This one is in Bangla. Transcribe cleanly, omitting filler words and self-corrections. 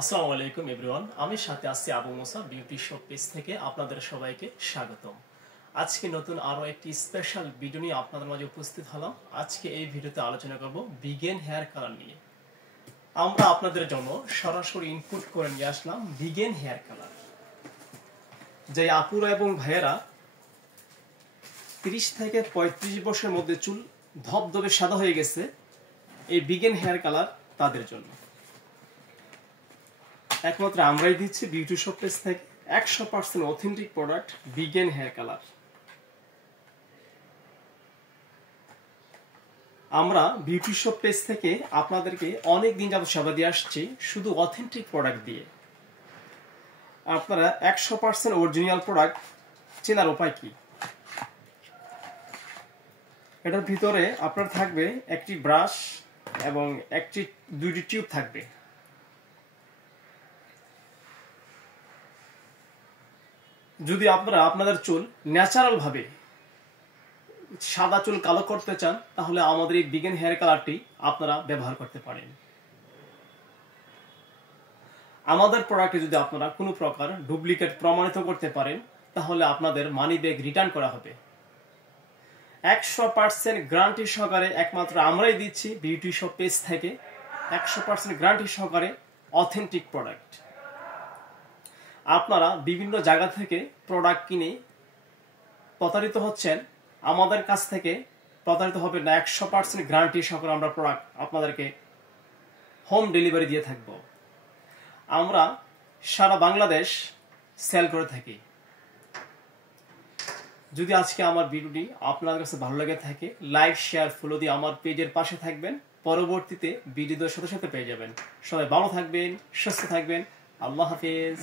আসসালামু আলাইকুম এভরিওয়ান। আমি সাথে আছি আবু মুসা বিউটি শপ পেজ থেকে। আপনাদের সবাইকে স্বাগতম। আজকে নতুন আরো একটি স্পেশাল ভিডিও নিয়ে আপনাদের মাঝে উপস্থিত হলাম। আজকে এই ভিডিওতে আলোচনা করব ভিগান হেয়ার কালার নিয়ে। আমরা আপনাদের জন্য সরাসরি ইনপুট করে নিয়ে আসলাম ভিগান হেয়ার কালার, যে আপুরা এবং ভাইয়েরা 30 থেকে 35 বছরের মধ্যে চুল ধবধবে সাদা হয়ে গেছে, এই ভিগান হেয়ার কালার তাদের জন্য একমাত্র আমরাই দিচ্ছি বিউটি শপ পেজ থেকে 100% authentic product vegan hair colour. আমরা বিউটি শপ পেজ থেকে আপনাদেরকে অনেক দিন যাবত সেবা দিয়ে আসছি শুধু অথেন্টিক প্রোডাক্ট দিয়ে। আপনারা 100% অরিজিনাল প্রোডাক্ট চেনার উপায় কি? এটার ভিতরে আপনার থাকবে একটি ব্রাশ এবং দুইটি টিউব থাকবে। যদি আপনারা আপনাদের চুল ন্যাচারাল ভাবে সাদা চুল কালো করতে চান, তাহলে আমাদের এই ভিগান হেয়ার কালারটি আপনারা ব্যবহার করতে পারেন। আমাদের প্রোডাক্টে যদি আপনারা কোনো প্রকার ডুপ্লিকেট প্রমাণিত করতে পারেন, তাহলে আপনাদের মানি ব্যাগ রিটার্ন করা হবে। 100% গ্যারান্টি সহকারে একমাত্র আমরাই দিচ্ছি বিউটি শপ পেজ থেকে 100% গ্যারান্টি সহকারে অথেন্টিক প্রোডাক্ট। আপনারা বিভিন্ন জায়গা থেকে প্রোডাক্ট কিনে প্রতারিত হচ্ছেন, আমাদের কাছ থেকে প্রতারিত হবে না। 100% গ্যারান্টি সহকারে আমরা প্রোডাক্ট আপনাদেরকে হোম ডেলিভারি দিয়ে থাকব। আমরা সারা বাংলাদেশ সেল করে থাকি। যদি আজকে আমার ভিডিওটি আপনাদের কাছে ভালো লাগে থাকে, লাইক শেয়ার ফলো দিয়ে আমার পেজের পাশে থাকবেন। পরবর্তীতে ভিডিওর সাথে সাথে পেয়ে যাবেন। সবাই ভালো থাকবেন, সুস্থ থাকবেন। আল্লাহ হাফেজ।